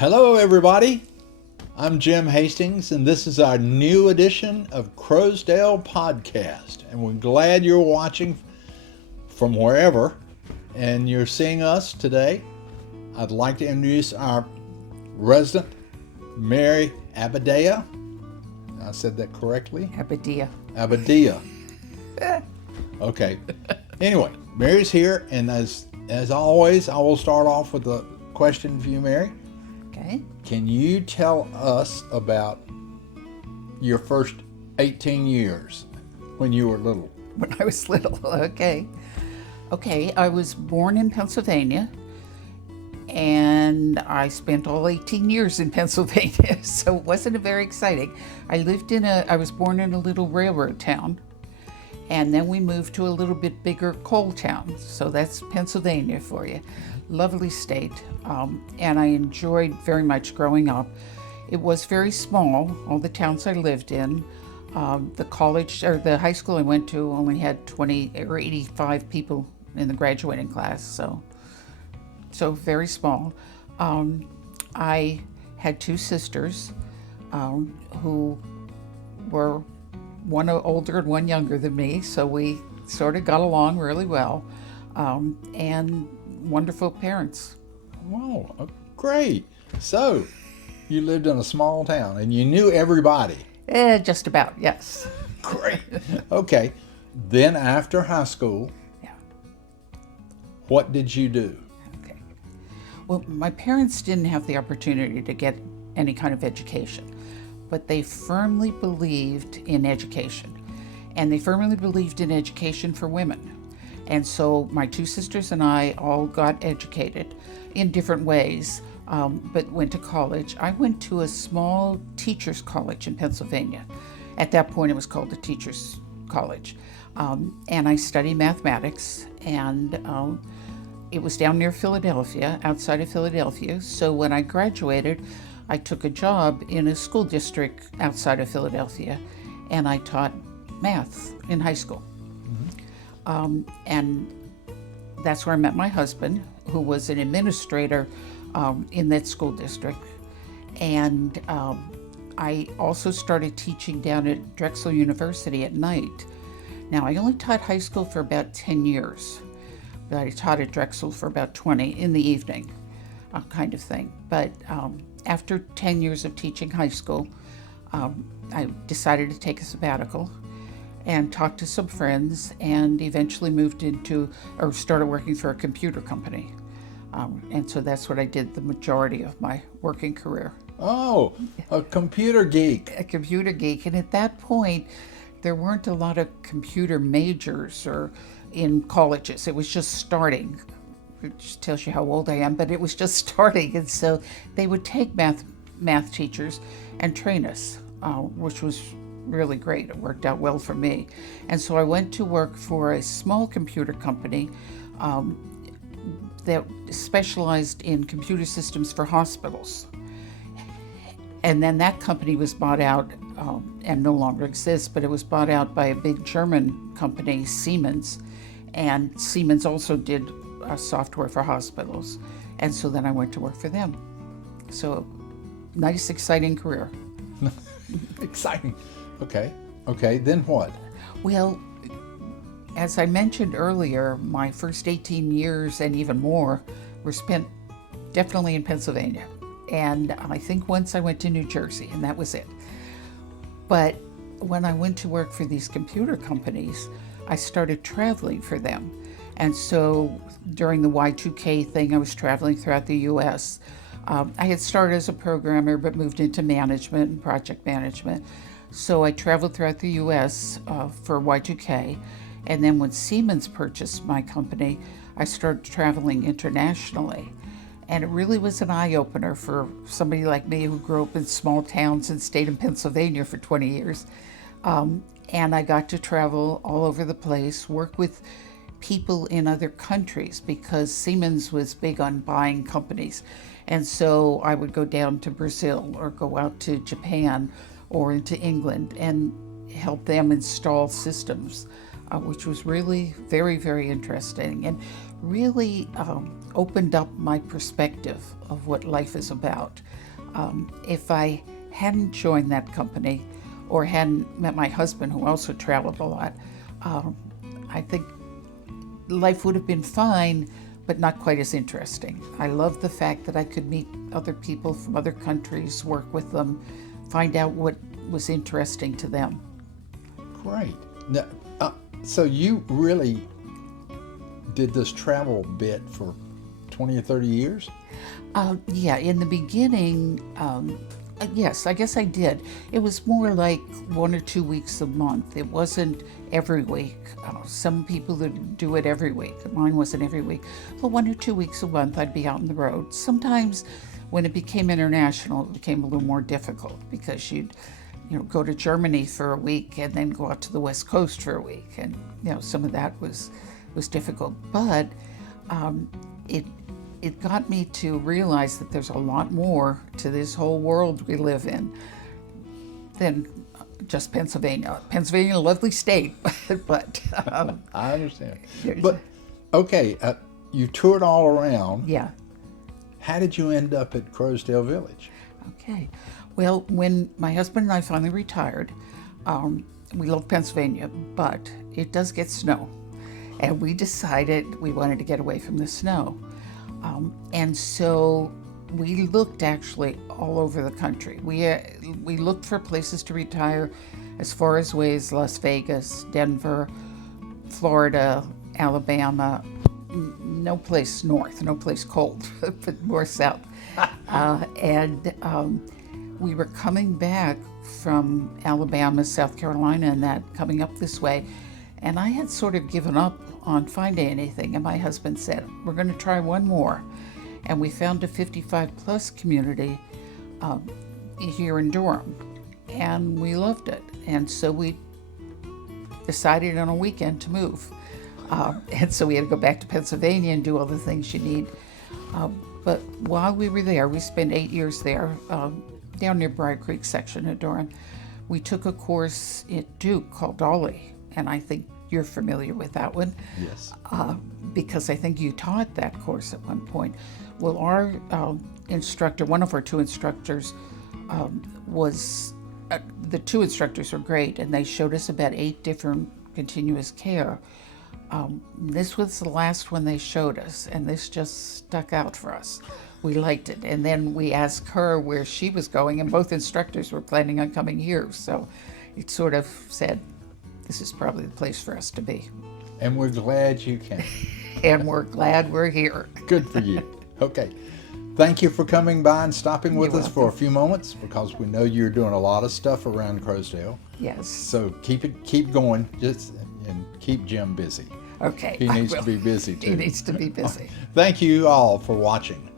Hello, everybody. I'm Jim Hastings, and this is our new edition of Croasdaile podcast. And we're glad you're watching from wherever and you're seeing us today. I'd like to introduce our resident, Mary Abadia. I said that correctly? Abadia. Abadia. Okay. Anyway, Mary's here, and as always, I will start off with a question for you, Mary. Okay. Can you tell us about your first 18 years when you were little? When I was little, okay. I was born in Pennsylvania, and I spent all 18 years in Pennsylvania, so it wasn't very exciting. I was born in a little railroad town, and then we moved to a little bit bigger coal town. So that's Pennsylvania for you. Lovely state, and I enjoyed very much growing up. It was very small, all the towns I lived in. The college, or the high school I went to, only had 20 or 85 people in the graduating class, so very small. I had two sisters who were one older and one younger than me, so we sort of got along really well, and wonderful parents. Oh, great. So you lived in a small town and you knew everybody. Just about, yes. Great. Okay. Then after high school, Yeah. what did you do? Okay. Well, my parents didn't have the opportunity to get any kind of education, but they firmly believed in education, and they firmly believed in education for women. And so my two sisters and I all got educated in different ways, but went to college. I went to a small teachers' college in Pennsylvania. At that point, it was called the Teachers' College. And I studied mathematics, and it was down near Philadelphia, outside of Philadelphia. So when I graduated, I took a job in a school district outside of Philadelphia, and I taught math in high school. And that's where I met my husband, who was an administrator in that school district. And I also started teaching down at Drexel University at night. Now, I only taught high school for about 10 years, but I taught at Drexel for about 20 in the evening, kind of thing. But after 10 years of teaching high school, I decided to take a sabbatical and talked to some friends, and eventually started working for a computer company. And so that's what I did the majority of my working career. Oh, a computer geek. A computer geek. And at that point, there weren't a lot of computer majors or in colleges. It was just starting, which tells you how old I am, but it was just starting. And so they would take math teachers and train us, which was really great. It worked out well for me. And so I went to work for a small computer company that specialized in computer systems for hospitals. And then that company was bought out and no longer exists, but it was bought out by a big German company, Siemens. And Siemens also did software for hospitals. And so then I went to work for them. So nice, exciting career. Exciting. Okay, then what? Well, as I mentioned earlier, my first 18 years and even more were spent definitely in Pennsylvania. And I think once I went to New Jersey, and that was it. But when I went to work for these computer companies, I started traveling for them. And so during the Y2K thing, I was traveling throughout the US. I had started as a programmer, but moved into management and project management. So I traveled throughout the US for Y2K. And then when Siemens purchased my company, I started traveling internationally. And it really was an eye-opener for somebody like me who grew up in small towns and stayed in Pennsylvania for 20 years. And I got to travel all over the place, work with people in other countries, because Siemens was big on buying companies. And so I would go down to Brazil or go out to Japan or into England and help them install systems, which was really very, very interesting. And really opened up my perspective of what life is about. If I hadn't joined that company or hadn't met my husband, who also traveled a lot, I think life would have been fine, but not quite as interesting. I loved the fact that I could meet other people from other countries, work with them, find out what was interesting to them. Great. Now, so you really did this travel bit for 20 or 30 years? Yeah, in the beginning, yes, I guess I did. It was more like 1 or 2 weeks a month. It wasn't every week. Some people would do it every week. Mine wasn't every week. But 1 or 2 weeks a month, I'd be out on the road. Sometimes when it became international, it became a little more difficult because you'd go to Germany for a week and then go out to the West Coast for a week. And, some of that was difficult. But it got me to realize that there's a lot more to this whole world we live in than just Pennsylvania. Pennsylvania, a lovely state, but I understand. But okay, you toured all around. Yeah. How did you end up at Croasdaile Village? Okay. Well, when my husband and I finally retired, we love Pennsylvania, but it does get snow. And we decided we wanted to get away from the snow. And so we looked actually all over the country. We looked for places to retire as far away as Las Vegas, Denver, Florida, Alabama. No place north, no place cold, but more south. And we were coming back from Alabama, South Carolina, and that coming up this way. And I had sort of given up on finding anything. And my husband said, we're going to try one more. And we found a 55 plus community here in Durham. And we loved it. And so we decided on a weekend to move. And so we had to go back to Pennsylvania and do all the things you need. But while we were there, we spent 8 years there, down near Briar Creek section of Durham. We took a course at Duke called Dolly. And I think you're familiar with that one. Yes. Because I think you taught that course at one point. Well, our instructor, one of our two instructors, the two instructors were great, and they showed us about 8 different continuous care. This was the last one they showed us, and this just stuck out for us. We liked it. And then we asked her where she was going, and both instructors were planning on coming here. So it sort of said, this is probably the place for us to be. And we're glad you came. And we're glad we're here. Good for you. Okay. Thank you for coming by and stopping with You're us for a few moments, because we know you're doing a lot of stuff around Croasdaile. Yes. So keep going, and keep Jim busy. Okay. He needs to be busy too. He needs to be busy. Thank you all for watching.